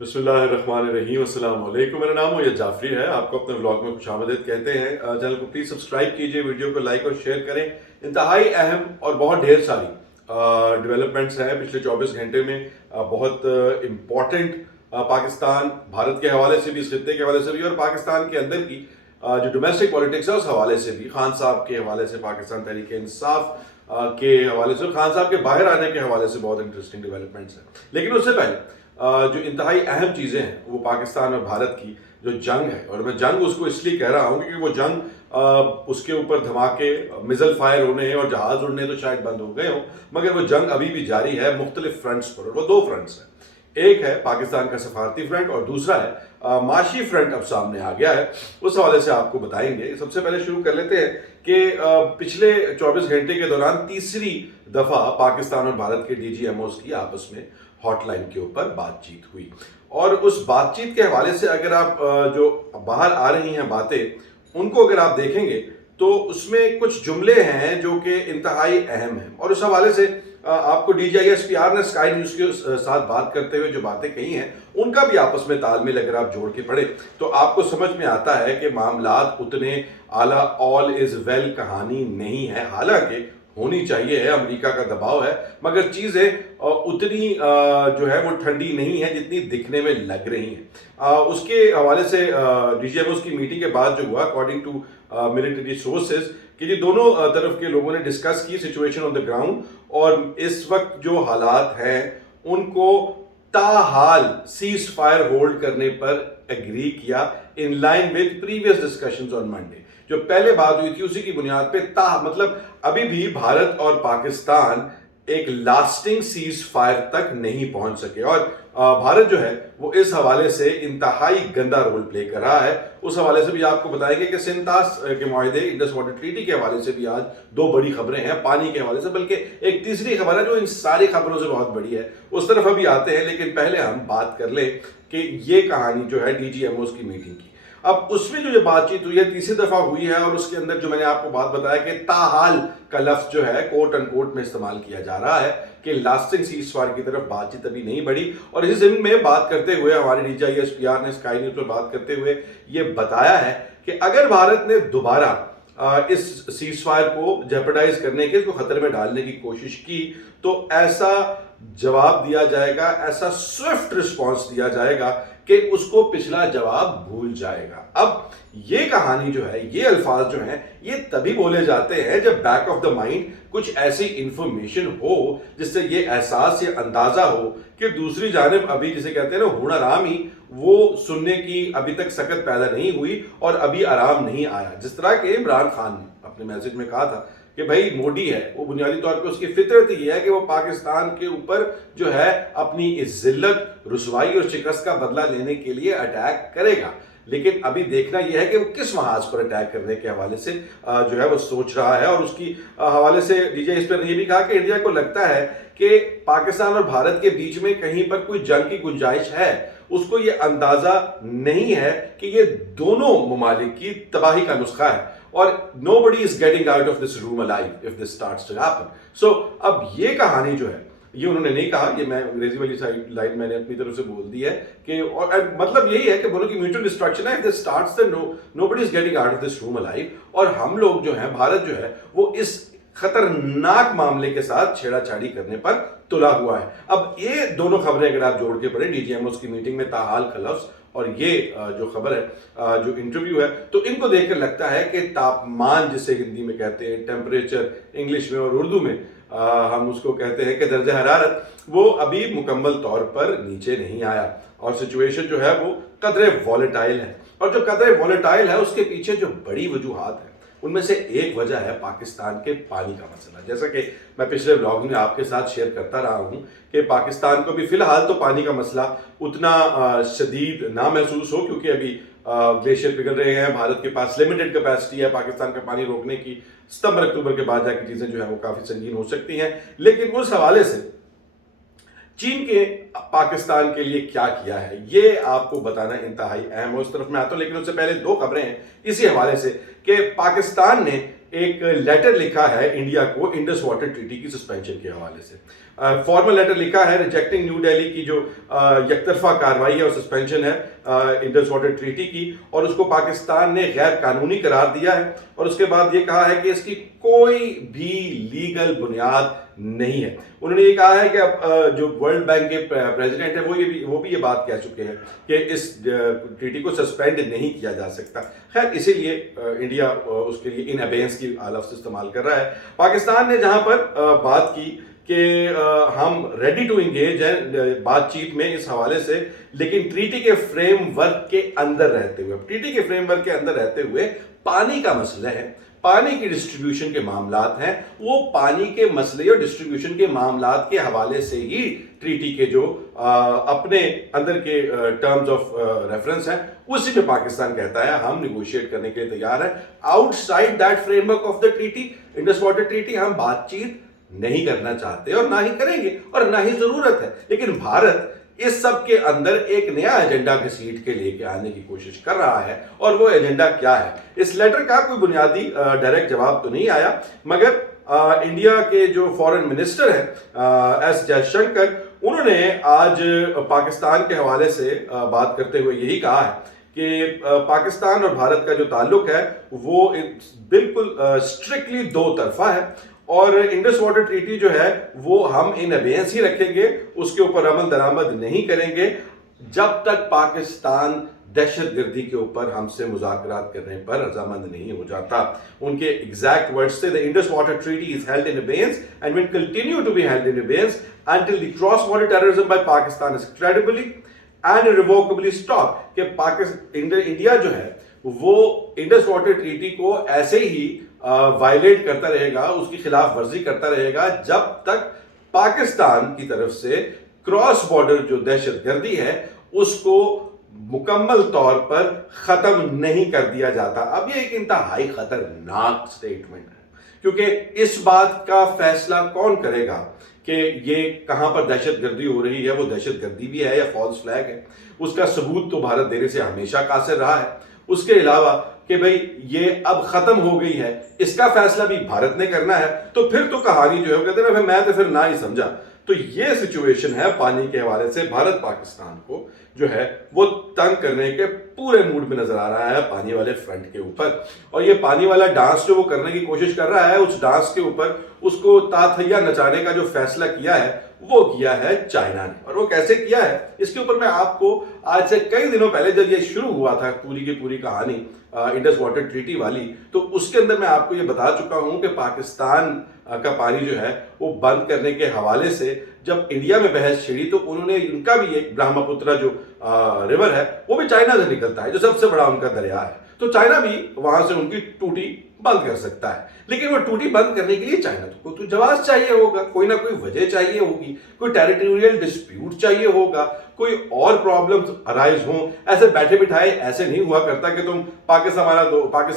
بسم اللہ الرحمن الرحیم، السلام علیکم۔ میرا نام موید جعفری ہے، آپ کو اپنے ولاگ میں خوش آمدید کہتے ہیں۔ چینل کو پلیز سبسکرائب کیجئے، ویڈیو کو لائک اور شیئر کریں۔ انتہائی اہم اور بہت ڈھیر ساری ڈیولپمنٹس ہیں پچھلے 24 گھنٹے میں، بہت امپورٹنٹ پاکستان بھارت کے حوالے سے بھی، اس خطے کے حوالے سے بھی، اور پاکستان کے اندر کی جو ڈومیسٹک پالیٹکس ہے اس حوالے سے بھی، خان صاحب کے حوالے سے، پاکستان تحریک انصاف کے حوالے سے، خان صاحب کے باہر آنے کے حوالے سے بہت انٹرسٹنگ ڈیولپمنٹس ہیں۔ لیکن اس سے پہلے جو انتہائی اہم چیزیں ہیں وہ پاکستان اور بھارت کی جو جنگ ہے، اور میں جنگ اس کو اس لیے کہہ رہا ہوں کیونکہ وہ جنگ اس کے اوپر دھماکے، میزل فائر ہونے اور جہاز اڑنے تو شاید بند ہو گئے ہوں، مگر وہ جنگ ابھی بھی جاری ہے مختلف فرنٹس پر، اور وہ دو فرنٹس ہیں۔ ایک ہے پاکستان کا سفارتی فرنٹ اور دوسرا ہے معاشی فرنٹ اب سامنے آ گیا ہے، اس حوالے سے آپ کو بتائیں گے۔ سب سے پہلے شروع کر لیتے ہیں کہ پچھلے 24 گھنٹے کے دوران تیسری دفعہ پاکستان اور بھارت کے ڈی جی ایم اوز کی آپس میں ہاٹ لائن کے اوپر بات چیت ہوئی، اور اس بات چیت کے حوالے سے اگر آپ جو باہر آ رہی ہیں باتیں ان کو اگر آپ دیکھیں گے تو اس میں کچھ جملے ہیں جو کہ انتہائی اہم ہیں، اور اس حوالے سے آپ کو D G I S P R نے اسکائی نیوز کے ساتھ بات کرتے ہوئے جو باتیں کہی ہیں ان کا بھی آپس میں تال میل اگر آپ جوڑ کے پڑھیں تو آپ کو سمجھ میں آتا ہے کہ معاملات اتنے اعلیٰ آل از ویل کہانی نہیں ہے، حالانکہ ہونی چاہیے ہے، امریکہ کا دباؤ ہے، مگر چیزیں اتنی جو ہے وہ ٹھنڈی نہیں ہے جتنی دکھنے میں لگ رہی ہیں۔ اس کے حوالے سے ڈی جی ایم اوز کی میٹنگ کے بعد جو ہوا، اکارڈنگ ٹو ملٹری سورسز، کہ یہ دونوں طرف کے لوگوں نے ڈسکس کی سچویشن آن دا گراؤنڈ، اور اس وقت جو حالات ہیں ان کو تاحال سیز فائر ہولڈ کرنے پر ایگری کیا، in line with previous discussions on Monday. جو پہلے بات ہوئی تھی اسی کی بنیاد پہ مطلب ابھی بھی بھارت اور پاکستان ایک لاسٹنگ سیز فائر تک نہیں پہنچ سکے، اور بھارت جو ہے وہ اس حوالے سے انتہائی گندا رول پلے کر رہا ہے۔ اس حوالے سے بھی آپ کو بتائیں گے کہ سنتاس کے معاہدے، انڈس واٹر ٹریٹی کے حوالے سے بھی آج دو بڑی خبریں ہیں، پانی کے حوالے سے، بلکہ ایک تیسری خبر ہے جو ان ساری خبروں سے بہت بڑی ہے، اس طرف ابھی آتے ہیں۔ لیکن پہلے ہم بات کر لیں کہ یہ کہانی جو ہے ڈی جی ایم اوز کی میٹنگ کی، اب اس میں جو بات چیت ہوئی ہے تیسری دفعہ ہوئی ہے، اور اس کے اندر جو میں نے آپ کو بات بتایا کہ تاحال کا لفظ جو ہے کوٹ ان کوٹ میں استعمال کیا جا رہا ہے کہ لاسٹنگ سیز فائر کی طرف بات چیت ابھی نہیں بڑھی۔ اور اسی ضمن میں بات کرتے ہوئے ہمارے D G I S P R نے اسکائی نیوز پر بات کرتے ہوئے یہ بتایا ہے کہ اگر بھارت نے دوبارہ اس سیز فائر کو جیپرڈائز کرنے کے، اس کو خطرے میں ڈالنے کی کوشش کی تو ایسا جواب دیا جائے گا، ایسا سوئفٹ رسپانس دیا جائے گا کہ اس کو پچھلا جواب بھول جائے گا۔ اب یہ کہانی جو ہے، یہ الفاظ جو ہیں، یہ تبھی بولے جاتے ہیں جب بیک آف دا مائنڈ کچھ ایسی انفارمیشن ہو جس سے یہ احساس، یہ اندازہ ہو کہ دوسری جانب ابھی جسے کہتے ہیں نا ہون آرامی، وہ سننے کی ابھی تک سکت پیدا نہیں ہوئی اور ابھی آرام نہیں آیا۔ جس طرح کہ عمران خان نے اپنے میسج میں کہا تھا کہ بھائی مودی ہے، وہ بنیادی طور پہ اس کی فطرت یہ ہے کہ وہ پاکستان کے اوپر جو ہے اپنی اس ذلت، رسوائی اور شکست کا بدلہ لینے کے لیے اٹیک کرے گا، لیکن ابھی دیکھنا یہ ہے کہ وہ کس محاذ پر اٹیک کرنے کے حوالے سے جو ہے وہ سوچ رہا ہے۔ اور اس کی حوالے سے ڈی جے اس پر یہ بھی کہا کہ انڈیا کو لگتا ہے کہ پاکستان اور بھارت کے بیچ میں کہیں پر کوئی جنگ کی گنجائش ہے، اس کو یہ اندازہ نہیں ہے کہ یہ دونوں ممالک کی تباہی کا نسخہ ہے، اور nobody is getting out of this room alive if this starts to happen۔ so اب یہ کہانی جو ہے، یہ انہوں نے نہیں کہا، یہ میں انگریزی والی لائن میں نے اپنی طرف سے بول دی ہے کہ، اور مطلب یہی ہے کہ دونوں کی میوچل ڈسٹرکشن ہے، if this starts then nobody is getting out of this room alive۔ اور ہم لوگ جو ہیں، بھارت جو ہے وہ اس خطرناک معاملے کے ساتھ چھیڑا چھاڑی کرنے پر تلا ہوا ہے۔ اب یہ دونوں خبریں اگر آپ جوڑ کے پڑھیں، ڈی جی ایم اوز کی میٹنگ میں تاحال کا لفظ اور یہ جو خبر ہے، جو انٹرویو ہے، تو ان کو دیکھ کر لگتا ہے کہ تاپمان جسے ہندی میں کہتے ہیں، ٹیمپریچر انگلش میں اور اردو میں ہم اس کو کہتے ہیں کہ درجہ حرارت، وہ ابھی مکمل طور پر نیچے نہیں آیا، اور سچویشن جو ہے وہ قدرے والیٹائل ہے۔ اور جو قدرے والیٹائل ہے اس کے پیچھے جو بڑی وجوہات ہیں ان میں سے ایک وجہ ہے پاکستان کے پانی کا مسئلہ۔ جیسا کہ میں پچھلے ولاگ میں آپ کے ساتھ شیئر کرتا رہا ہوں کہ پاکستان کو بھی فی الحال تو پانی کا مسئلہ اتنا شدید نہ محسوس ہو، کیونکہ ابھی گلیشیئر پگھل رہے ہیں، بھارت کے پاس لمیٹڈ کیپیسٹی ہے پاکستان کا پانی روکنے کی، ستمبر اکتوبر کے بعد جا کے چیزیں جو ہیں وہ کافی سنگین ہو سکتی ہیں۔ لیکن اس حوالے سے چین کے پاکستان کے لیے کیا کیا ہے یہ آپ کو بتانا انتہائی اہم ہے، اس طرف میں آتا ہوں۔ لیکن اس سے پہلے دو خبریں ہیں اسی حوالے سے کہ پاکستان نے ایک لیٹر لکھا ہے انڈیا کو انڈس واٹر ٹریٹی کی سسپینشن کے حوالے سے. فارمل لیٹر لکھا ہے ریجیکٹنگ نیو دہلی کی جو یک طرفہ کارروائی ہے اور سسپینشن ہے انڈس واٹر ٹریٹی کی, اور اس کو پاکستان نے غیر قانونی قرار دیا ہے, اور اس کے بعد یہ کہا ہے کہ اس کی کوئی بھی لیگل بنیاد نہیں ہے. انہوں نے یہ کہا ہے کہ اب جو ورلڈ بینک کے پریزیڈنٹ ہیں وہ بھی یہ بات کہہ چکے ہیں کہ اس ٹریٹی کو سسپینڈ نہیں کیا جا سکتا. خیر اسی لیے انڈیا اس کے لیے ان ابینس کی لفظ استعمال کر رہا ہے. پاکستان نے جہاں پر بات کی کہ ہم ریڈی ٹو انگیج ہیں بات چیت میں اس حوالے سے, لیکن ٹریٹی کے فریم ورک کے اندر رہتے ہوئے پانی کا مسئلہ ہے, پانی کی ڈسٹریبیوشن کے معاملات ہیں, وہ پانی کے مسئلے اور ڈسٹریبیوشن کے معاملات کے حوالے سے ہی ٹریٹی کے جو اپنے اندر کے ٹرمز آف ریفرنس ہیں اسی میں پاکستان کہتا ہے ہم نیگوشیٹ کرنے کے لیے تیار ہیں. Out side that frame work of the treaty, Indus water treaty, ہم بات چیت نہیں کرنا چاہتے اور نہ ہی کریں گے اور نہ ہی ضرورت ہے. لیکن بھارت اس سب کے اندر ایک نیا ایجنڈا گھسیٹ کے لے کے آنے کی کوشش کر رہا ہے, اور وہ ایجنڈا کیا ہے؟ اس لیٹر کا کوئی بنیادی ڈائریکٹ جواب تو نہیں آیا, مگر انڈیا کے جو فارن منسٹر ہیں ایس جے شنکر, انہوں نے آج پاکستان کے حوالے سے بات کرتے ہوئے یہی کہا ہے کہ پاکستان اور بھارت کا جو تعلق ہے وہ بالکل اسٹرکٹلی دو طرفہ ہے, اور انڈس واٹر ٹریٹی جو ہے وہ ہم ان ابینس ہی رکھیں گے, اس کے اوپر عمل درآمد نہیں کریں گے جب تک پاکستان دہشت گردی کے اوپر ہم سے مذاکرات کرنے پر رضامند نہیں ہو جاتا. ان کے ایگزیکٹ ورڈز سے the Indus Water Treaty is held in abeyance and will continue to be held in abeyance until the cross-border terrorism by Pakistan is credibly and irrevocably stopped. کہ انڈیا جو ہے وہ انڈس واٹر ٹریٹی کو ایسے ہی wallet کرتا رہے گا, اس کی خلاف ورزی کرتا رہے گا جب تک پاکستان کی طرف سے کراس بارڈر جو دہشت گردی ہے اس کو مکمل طور پر ختم نہیں کر دیا جاتا. اب یہ ایک انتہائی خطرناک سٹیٹمنٹ ہے, کیونکہ اس بات کا فیصلہ کون کرے گا کہ یہ کہاں پر دہشت گردی ہو رہی ہے, وہ دہشت گردی بھی ہے یا فالس فلیگ ہے؟ اس کا ثبوت تو بھارت دینے سے ہمیشہ قاصر رہا ہے. اس کے علاوہ کہ بھئی یہ اب ختم ہو گئی ہے, اس کا فیصلہ بھی بھارت نے کرنا ہے, تو پھر تو کہانی جو ہے کہتے ہیں میں تو پھر نہ ہی سمجھا. تو یہ سچویشن ہے پانی کے حوالے سے. بھارت پاکستان کو جو ہے وہ تنگ کرنے کے پورے موڈ میں نظر آ رہا ہے پانی والے فرنٹ کے اوپر, اور یہ پانی والا ڈانس جو وہ کرنے کی کوشش کر رہا ہے, اس ڈانس کے اوپر اس کو تاتھیا نچانے کا جو فیصلہ کیا ہے وہ کیا ہے چائنا نے. اور وہ کیسے کیا ہے اس کے اوپر میں آپ کو آج سے کئی دنوں پہلے جب یہ شروع ہوا تھا پوری کی پوری کہانی انڈس واٹر ٹریٹی والی, تو اس کے اندر میں آپ کو یہ بتا چکا ہوں کہ پاکستان کا پانی جو ہے وہ بند کرنے کے حوالے سے جب انڈیا میں بحث چھڑی تو انہوں نے ان کا بھی ایک برہما پترا جو ریور ہے وہ بھی چائنا سے نکلتا ہے, جو سب سے بڑا ان کا دریا ہے, تو چائنا بھی وہاں سے ان کی ٹوٹی بند کر سکتا ہے. لیکن وہ ٹوٹی بند کرنے کے لیے چائنا کو تو جواز چاہیے ہوگا, کوئی نہ کوئی وجہ چاہیے ہوگی, کوئی ٹیریٹوریل ڈسپیوٹ چاہیے ہوگا, کوئی اور پرابلمز ارائز ہوں. ایسے بیٹھے بٹھائے ایسے نہیں ہوا کرتا کہ تم پاکستان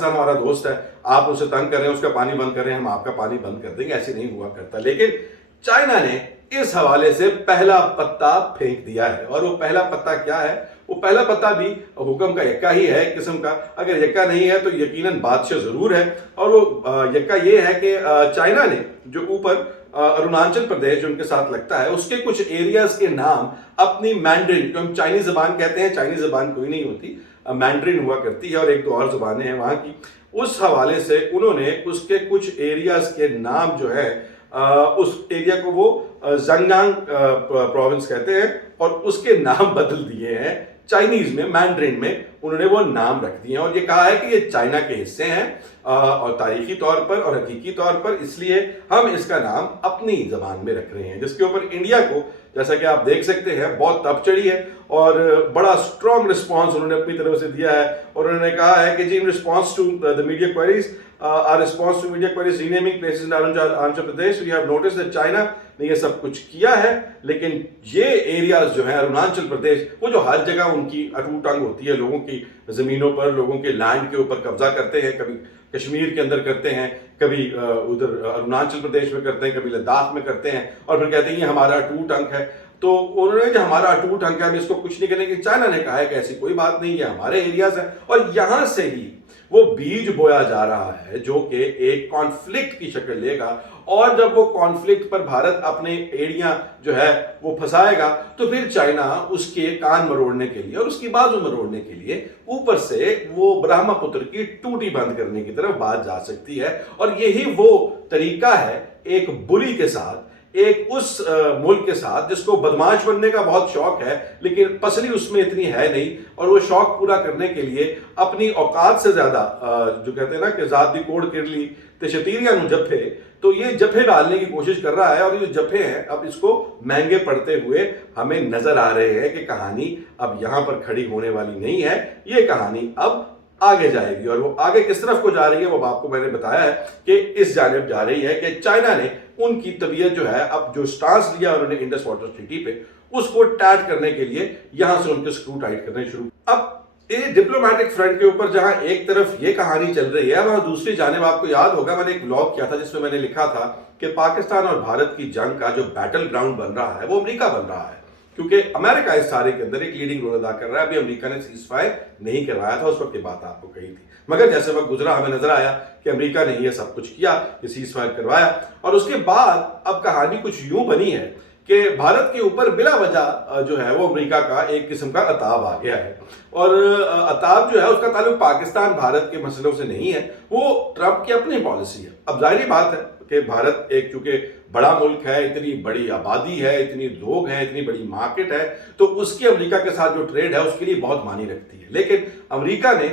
ہمارا دوست ہے, آپ اسے تنگ کر رہے ہیں, اس کا پانی بند کر رہے ہیں, ہم آپ کا پانی بند کر دیں گے, ایسے نہیں ہوا کرتا. لیکن چائنا نے اس حوالے سے پہلا پتا پھینک دیا ہے, اور وہ پہلا پتا کیا ہے؟ وہ پہلا پتا بھی حکم کا یکا ہی ہے ایک قسم کا. اگر یکا نہیں ہے تو یقیناً بادشاہ ضرور ہے, اور وہ یکا یہ ہے کہ چائنا نے جو اوپر اروناچل پردیش جو ان کے ساتھ لگتا ہے اس کے کچھ ایریاز کے نام اپنی مینڈرن, جو ہم چائنیز زبان کہتے ہیں, چائنیز زبان کوئی نہیں ہوتی, مینڈرن ہوا کرتی ہے, اور ایک دو اور زبانیں ہیں وہاں کی, اس حوالے سے انہوں نے اس کے کچھ ایریاز کے نام جو ہے اس ایریا کو وہ زنگنانگ پروونس کہتے ہیں, اور اس کے نام بدل دیے ہیں چائنیز میں, مینڈرن میں انہوں نے وہ نام رکھ دیے ہیں, اور یہ کہا ہے کہ یہ چائنا کے حصے ہیں اور تاریخی طور پر اور حقیقی طور پر, اس لیے ہم اس کا نام اپنی زبان میں رکھ رہے ہیں. جس کے اوپر انڈیا کو جیسا کہ آپ دیکھ سکتے ہیں بہت تپ چڑھی ہے, اور بڑا اسٹرانگ رسپانس انہوں نے اپنی طرف سے دیا ہے, اور انہوں نے کہا ہے کہ جی in response to the media queries, our response to media queries renaming places in Arunachal Pradesh, we have noticed that China نے یہ سب کچھ کیا ہے, لیکن یہ ایریاز جو ہیں اروناچل پردیش وہ جو ہر جگہ ان کی اٹوٹ ٹنگ ہوتی ہے, لوگوں کی زمینوں پر, لوگوں کے لینڈ کے اوپر قبضہ کرتے ہیں, کبھی کشمیر کے اندر کرتے ہیں, کبھی ادھر اروناچل پردیش میں کرتے ہیں, کبھی لداخ میں کرتے ہیں, اور پھر کہتے ہیں یہ ہمارا اٹوٹ ٹنگ ہے. تو انہوں نے جو ہمارا اٹوٹ ٹنگ ہے ہم اس کو کچھ نہیں کریں گے. چائنا نے کہا ہے کہ ایسی کوئی بات نہیں, یہ ہمارے ایریاز ہیں, اور یہاں سے ہی وہ بیج بویا جا رہا ہے جو کہ ایک کانفلکٹ کی شکل لے گا، اور جب وہ کانفلکٹ پر بھارت اپنے ایڑیاں جو ہے وہ پھنسائے گا تو پھر چائنا اس کے کان مروڑنے کے لیے اور اس کی بازو مروڑنے کے لیے اوپر سے وہ برہما پتر کی ٹوٹی بند کرنے کی طرف بات جا سکتی ہے۔ اور یہی وہ طریقہ ہے ایک بلی کے ساتھ، ایک اس ملک کے ساتھ جس کو بدماش بننے کا بہت شوق ہے لیکن پسلی اس میں اتنی ہے نہیں، اور وہ شوق پورا کرنے کے لیے اپنی اوقات سے زیادہ جو کہتے ہیں نا کہ ذات دی کوڑ کر لی تے شتیریاں نو جپھے، تو یہ جپھے ڈالنے کی کوشش کر رہا ہے، اور یہ جو جپھے ہیں اب اس کو مہنگے پڑتے ہوئے ہمیں نظر آ رہے ہیں کہ کہانی اب یہاں پر کھڑی ہونے والی نہیں ہے، یہ کہانی اب آگے جائے گی، اور وہ آگے کس طرف کو جا رہی ہے وہ آپ کو میں نے بتایا ہے کہ اس جانب جا رہی ہے کہ چائنا نے ان کی طبیعت جو ہے اب جو سٹانس لیا انہوں نے انڈس واٹر ٹریٹی پہ، اس کو ٹائٹ کرنے کے لیے یہاں سے ان کے سکرو ٹائٹ کرنے شروع۔ اب یہ ڈپلومیٹک فرنٹ کے اوپر جہاں ایک طرف یہ کہانی چل رہی ہے، وہاں دوسری جانب آپ کو یاد ہوگا میں نے ایک ولاگ کیا تھا جس میں نے لکھا تھا کہ پاکستان اور بھارت کی جنگ کا جو بیٹل گراؤنڈ بن رہا ہے وہ امریکہ بن رہا ہے، کیونکہ امریکہ اس سارے کے اندر ایک لیڈنگ رول ادا کر رہا ہے۔ ابھی امریکہ نے سیز فائر نہیں کروایا تھا، اس وقت یہ بات آپ کو کہی تھی، مگر جیسے وقت گزرا ہمیں نظر آیا کہ امریکہ نے یہ سب کچھ کیا، یہ سیز فائر کروایا، اور اس کے بعد اب کہانی کچھ یوں بنی ہے کہ بھارت کے اوپر بلا وجہ جو ہے وہ امریکہ کا ایک قسم کا عتاب آ گیا ہے، اور عتاب جو ہے اس کا تعلق پاکستان بھارت کے مسئلوں سے نہیں ہے، وہ ٹرمپ کی اپنی پالیسی ہے۔ اب ظاہری بات ہے کہ بھارت ایک چونکہ بڑا ملک ہے، اتنی بڑی آبادی ہے، اتنی لوگ ہیں، اتنی بڑی مارکیٹ ہے، تو اس کی امریکہ کے ساتھ جو ٹریڈ ہے اس کے لیے بہت معنی رکھتی ہے، لیکن امریکہ نے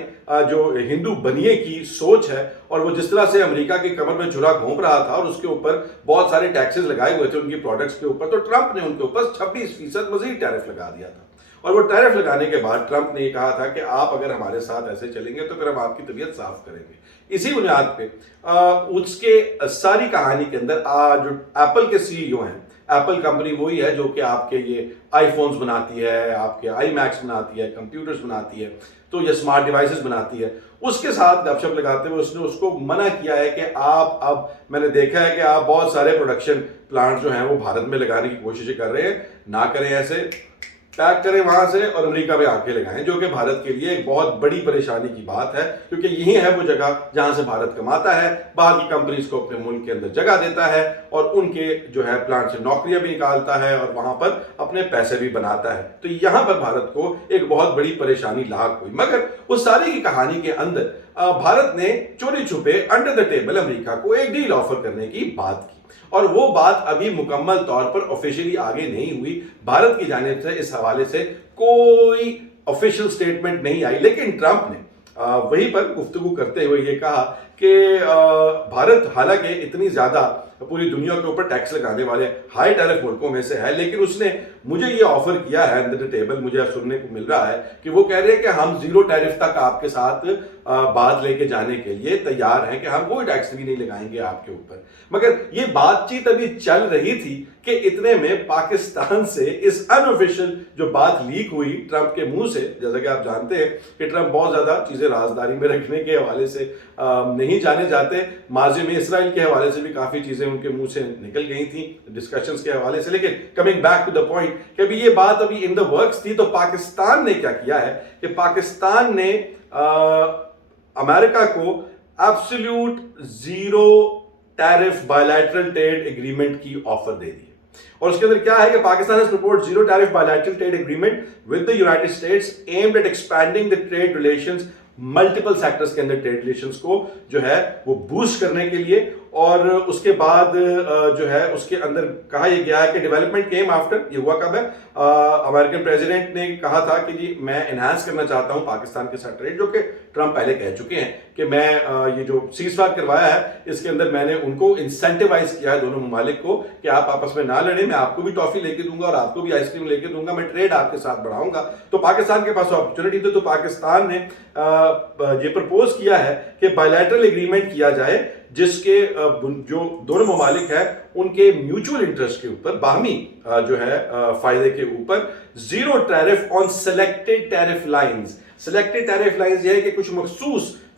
جو ہندو بنیے کی سوچ ہے اور وہ جس طرح سے امریکہ کی کمر میں چھرا گھونپ رہا تھا اور اس کے اوپر بہت سارے ٹیکسز لگائے ہوئے تھے ان کی پروڈکٹس کے اوپر، تو ٹرمپ نے ان کے اوپر 26% مزید ٹیرف لگا دیا تھا، اور وہ ٹیرف لگانے کے بعد ٹرمپ نے یہ کہا تھا کہ آپ اگر ہمارے ساتھ ایسے چلیں گے تو پھر ہم آپ کی طبیعت صاف کریں گے۔ اسی بنیاد پہ اس کے ساری کہانی کے اندر جو ایپل کے سی ای او ہیں، ایپل کمپنی وہی ہے جو کہ آپ کے یہ آئی فونز بناتی ہے، آپ کے آئی میکس بناتی ہے، کمپیوٹرز بناتی ہے، تو یہ اسمارٹ ڈیوائسز بناتی ہے، اس کے ساتھ گپ شپ لگاتے ہوئے اس نے اس کو منع کیا ہے کہ آپ اب میں نے دیکھا ہے کہ آپ بہت سارے پروڈکشن پلانٹ جو ہیں وہ بھارت میں لگانے کی کوششیں کر رہے ہیں، نہ کریں ایسے، پیک کریں وہاں سے اور امریکہ میں آنکھیں لگائیں، جو کہ بھارت کے لیے ایک بہت بڑی پریشانی کی بات ہے، کیونکہ یہی ہے وہ جگہ جہاں سے بھارت کماتا ہے، باہر کی کمپنیز کو اپنے ملک کے اندر جگہ دیتا ہے اور ان کے جو ہے پلانٹ سے نوکریاں بھی نکالتا ہے اور وہاں پر اپنے پیسے بھی بناتا ہے، تو یہاں پر بھارت کو ایک بہت بڑی پریشانی لاحق ہوئی۔ مگر اس ساری کی کہانی کے اندر بھارت نے چوری چھپے انڈر دا ٹیبل امریکہ کو ایک ڈیل آفر کرنے کی بات کی، اور وہ بات ابھی مکمل طور پر آفیشلی آگے نہیں ہوئی، بھارت کی جانب سے اس حوالے سے کوئی آفیشل سٹیٹمنٹ نہیں آئی، لیکن ٹرمپ نے وہیں پر گفتگو کرتے ہوئے یہ کہا کہ بھارت حالانکہ اتنی زیادہ پوری دنیا کے اوپر ٹیکس لگانے والے ہائی ٹیرف ملکوں میں سے ہے، لیکن اس نے مجھے یہ آفر کیا ہے انڈر دی ٹیبل، مجھے سننے کو مل رہا ہے کہ وہ کہہ رہے ہیں کہ ہم زیرو ٹیرف تک آپ کے ساتھ بات لے کے جانے کے لیے تیار ہیں کہ ہم کوئی ٹیکس بھی نہیں لگائیں گے آپ کے اوپر۔ مگر یہ بات چیت ابھی چل رہی تھی کہ اتنے میں پاکستان سے اس ان آفیشل جو بات لیک ہوئی ٹرمپ کے منہ سے، جیسا کہ آپ جانتے ہیں کہ ٹرمپ بہت زیادہ چیزیں رازداری میں رکھنے کے حوالے سے نہیں جانے جاتے، ماضی میں اسرائیل کے حوالے سے بھی کافی چیزیں ان کے منہ سے نکل گئی تھیں ڈسکشنز کے حوالے سے، لیکن coming back to the point کہ ابھی یہ بات ابھی ان دا ورکس تھی، تو پاکستان نے کیا کیا ہے کہ پاکستان نے امریکہ کو absolute zero tariff bilateral trade agreement کی آفر دے دی، اور اس کے اندر کیا ہے کہ Pakistan has proposed zero tariff bilateral trade agreement with the United States aimed at expanding the trade relations multiple sectors کے اندر ٹریڈ ریلیشنز کو جو ہے وہ بوسٹ کرنے کے لیے، اور اس کے بعد جو ہے اس کے اندر کہا یہ گیا ہے کہ ڈیولپمنٹ کیم آفٹر، یہ ہوا کب ہے، امریکن پریزیڈنٹ نے کہا تھا کہ جی میں انہانس کرنا چاہتا ہوں پاکستان کے ساتھ ٹریڈ، جو کہ ٹرمپ پہلے کہہ چکے ہیں کہ میں یہ جو سیز فائر کروایا ہے اس کے اندر میں نے ان کو انسینٹیوائز کیا ہے دونوں ممالک کو کہ آپ آپس میں نہ لڑیں، میں آپ کو بھی ٹافی لے کے دوں گا اور آپ کو بھی آئس کریم لے کے دوں گا، میں ٹریڈ آپ کے ساتھ بڑھاؤں گا، تو پاکستان کے پاس اپرچونٹی تھی، تو پاکستان نے یہ پرپوز کیا ہے کہ بائیلیٹرل ایگریمنٹ کیا جائے جس کے جو دونوں ممالک ہیں ان کے میوچول انٹرسٹ کے اوپر، باہمی جو ہے فائدے کے اوپر، zero tariff on selected tariff lines. Selected tariff lines یہ ہے کہ کچھ مخصوص